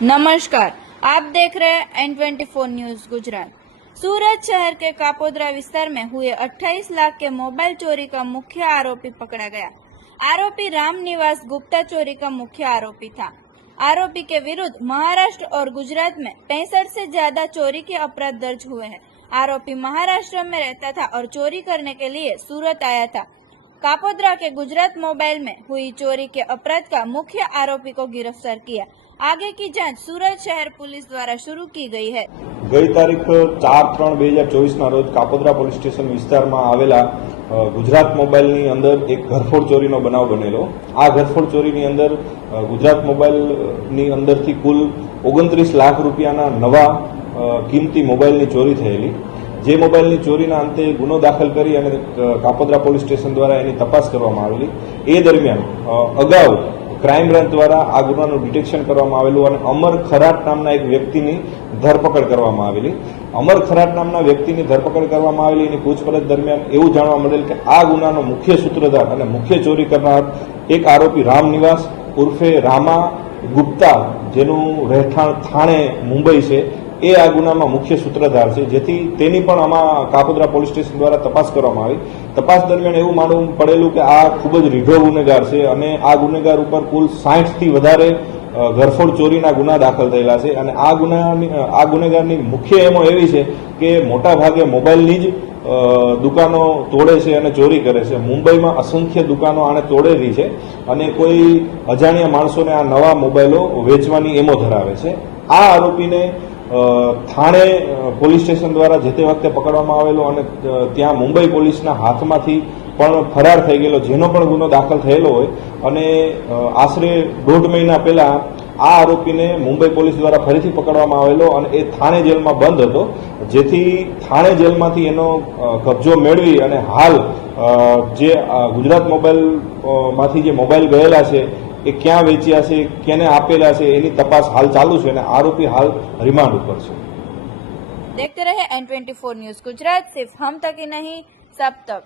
नमस्कार, आप देख रहे हैं N24 न्यूज गुजरात। सूरत शहर के कापोद्रा विस्तार में हुए 28 लाख के मोबाइल चोरी का मुख्य आरोपी पकड़ा गया। आरोपी रामनिवास गुप्ता चोरी का मुख्य आरोपी था। आरोपी के विरुद्ध महाराष्ट्र और गुजरात में 65 से ज्यादा चोरी के अपराध दर्ज हुए हैं। आरोपी महाराष्ट्र में रहता था और चोरी करने के लिए सूरत आया था। कापोद्रा के गुजरात मोबाइल में हुई चोरी के अपराध का मुख्य आरोपी को गिरफ्तार किया। आगे की जांच सूरत शहर पुलिस द्वारा शुरू की गई है। गई तारीख 4/3/2024 ના રોજ કાપોદ્રા પોલીસ સ્ટેશન વિસ્તારમાં આવેલા ગુજરાત મોબાઈલની અંદર એક ઘરફોડ ચોરીનો બનાવ બનેલો। આ ઘરફોડ ચોરીની અંદર ગુજરાત મોબાઈલની અંદરથી કુલ 29 લાખ રૂપિયાના નવા કિંમતી મોબાઈલની ચોરી થયેલી। જે મોબાઈલની ચોરીના અંતે ગુનો દાખલ કરી અને કાપોદ્રા પોલીસ સ્ટેશન દ્વારા એની તપાસ કરવામાં આવેલી। એ દરમિયાન અગાઉ ક્રાઇમ બ્રાન્ચ દ્વારા આ ગુનાનું ડિટેક્શન કરવામાં આવેલું અને અમર ખરાટ નામના એક વ્યક્તિની ધરપકડ કરવામાં આવેલી। અમર ખરાટ નામના વ્યક્તિની ધરપકડ કરવામાં આવેલી। એની પૂછપરછ દરમિયાન એવું જાણવા મળેલ કે આ ગુનાનો મુખ્ય સૂત્રધાર અને મુખ્ય ચોરી કરનાર એક આરોપી રામનિવાસ ઉર્ફે રામા ગુપ્તા, જેનું રહેઠાણ થાણે મુંબઈ છે, એ આ ગુનામાં મુખ્ય સૂત્રધાર છે। જેથી તેની પણ આમાં કાપોદ્રા પોલીસ સ્ટેશન દ્વારા તપાસ કરવામાં આવી। તપાસ દરમિયાન એવું માનવું પડેલું કે આ ખૂબ જ રીઢો ગુનેગાર છે અને આ ગુનેગાર ઉપર કુલ 60થી વધારે ઘરફોડ ચોરીના ગુના દાખલ થયેલા છે અને આ ગુનેગારની મુખ્ય એમો એવી છે કે મોટા ભાગે મોબાઈલની જ દુકાનો તોડે છે અને ચોરી કરે છે। મુંબઈમાં અસંખ્ય દુકાનો આણે તોડેલી છે અને કોઈ અજાણ્યા માણસોને આ નવા મોબાઈલો વેચવાની એમો ધરાવે છે। આ આરોપીને થાણે પોલીસ સ્ટેશન દ્વારા જે તે વખતે પકડવામાં આવેલો અને ત્યાં મુંબઈ પોલીસના હાથમાંથી પણ ફરાર થઈ ગયેલો, જેનો પણ ગુનો દાખલ થયેલો હોય અને આશરે 1.5 મહિના પહેલા આ આરોપીને મુંબઈ પોલીસ દ્વારા ફરીથી પકડવામાં આવેલો અને એ થાણે જેલમાં બંધ હતો। જેથી થાણે જેલમાંથી એનો કબજો મેળવી અને હાલ જે ગુજરાત મોબાઈલમાંથી જે મોબાઈલ ગયેલા છે એ ક્યાં વેચ્યા છે, કેને આપેલા છે, એની તપાસ હાલ ચાલુ છે અને આરોપી હાલ રિમાન્ડ ઉપર છે। देखते रहे N24 न्यूज गुजरात, सिर्फ हम तक ही नहीं सब तक।